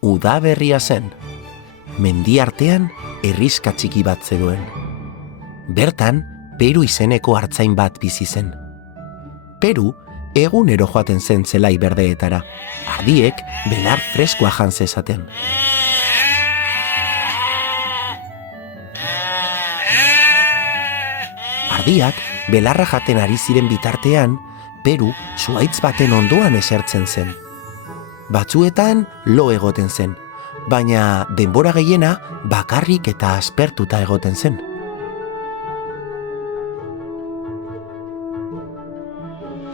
Udaberria zen. Mendi artean herriska txiki bat zegoen. Bertan, Peru izeneko artzain bat bizi zen. Peru egunero joaten zen zelai berdeetara. Ardiek belar freskoa jan zezaten. Ardiak belarra jaten ari ziren bitartean, Peru zuhaitz baten ondoan esertzen zen. Batzuetan lo egoten zen, baina denbora gehiena bakarrik eta aspertuta egoten zen.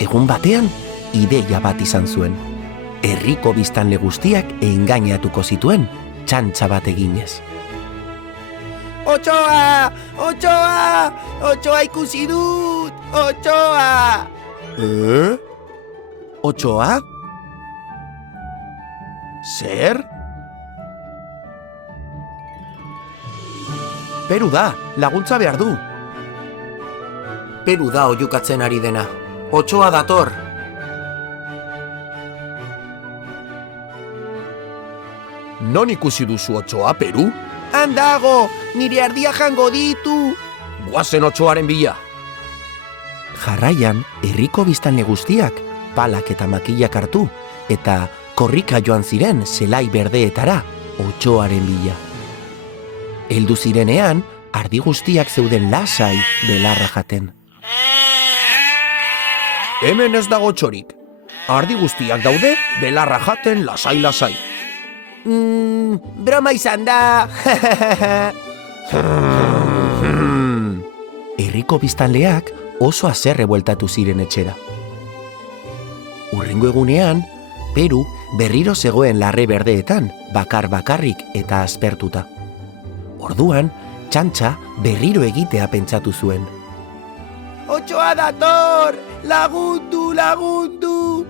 Egun batean, ideia bat izan zuen. Herriko biztanle guztiak engainatuko zituen, txantxa bat eginez. Otsoa! Otsoa! Otsoa ikusi dut! Otsoa! Otsoa? Zer? Peru da, laguntza behar du. Peru da oihukatzen ari dena. Otsoa dator. Non ikusi duzu otsoa, Peru? Handago, nire ardia jango ditu. Goazen otsoaren bila. Jarraian, herriko biztanle guztiak palak eta makilak hartu eta korrika joan ziren zelai berdeetara otsoaren bila. Heldu zirenean, ardi guztiak zeuden lasai belarra jaten. Hemen ez dago otsorik. Ardi guztiak daude belarra jaten lasai-lasai. Broma izan da. Herriko biztanleak oso haserre bueltatu ziren etxera. Hurrengo egunean, Peru berriro zegoen larre berdeetan, bakarrik eta aspertuta. Orduan, txantxa berriro egitea pentsatu zuen. Otsoa dator! Lagundu, lagundu!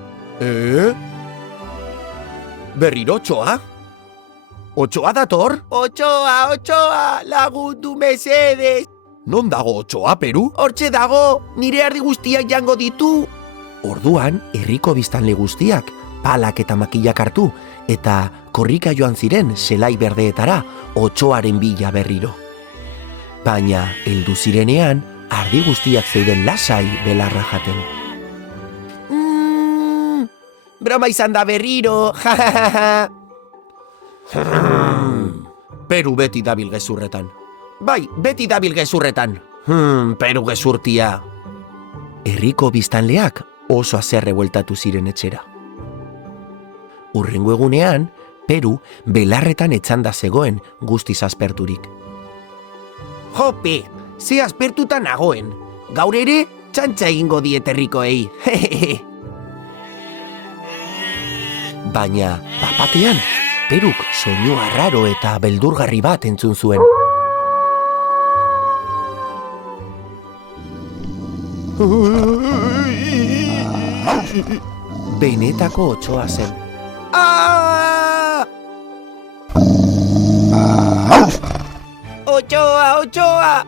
Berriro otsoa? Otsoa dator? Otsoa, otsoa! Lagundu mesedez! Non dago otsoa, Peru? Hortxe dago! Nire ardi guztiak jango ditu! Orduan, herriko biztanle guztiak palak eta makilak hartu eta korrika joan ziren zelai berdeetara otsoaren bila berriro. Baina, heldu zirenean, ardi guztiak zeuden lasai belarra jaten. Broma izan da berriro! Peru beti dabil gezurretan. Bai, beti dabil gezurretan. Peru gezurtia. Herriko biztanleak oso haserre bueltatu ziren etxera. Hurrengo egunean, Peru belarretan etxanda zegoen guztiz asperturik. Jope, ze aspertuta nagoen. Gaur ere, txantxa egingo diet herrikoei. Baina, bapatean, Peruk soinu arraro eta beldurgarri bat entzun zuen. Benetako otsoa zen. Otsoa, otsoa!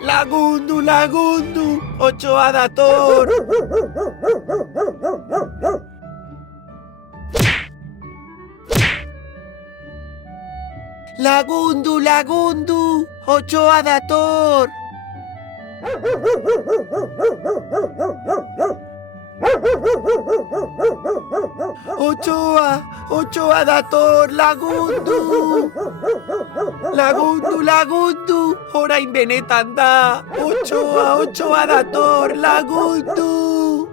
Lagundu, lagundu! Otsoa dator! Lagundu, lagundu! Otsoa dator! Otsoa! Otsoa dator! Lagundu! Lagundu, lagundu! Orain benetan da! Otsoa, otsoa dator! Lagundu!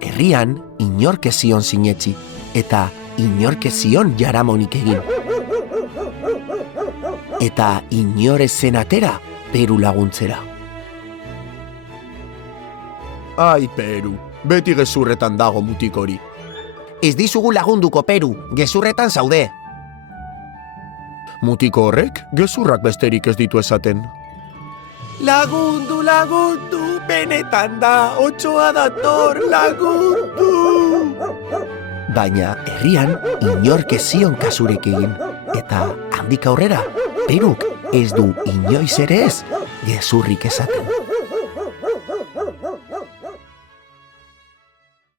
Herrian, inork ez zion sinetsi, eta inork ez zion jaramonik egin. Eta inor ez zen atera Peru laguntzera. Ai, Peru, beti gezurretan dago mutik hori. Ez dizugu lagunduko, Peru, gezurretan zaude. Mutiko horrek gezurrak besterik ez ditu esaten. Lagundu, lagundu, benetan da, otsoa dator, lagundu! Baina herrian inork ez zion kasurik egin, eta handik aurrera, Peruk ez du inoiz ere ez gezurrik esaten.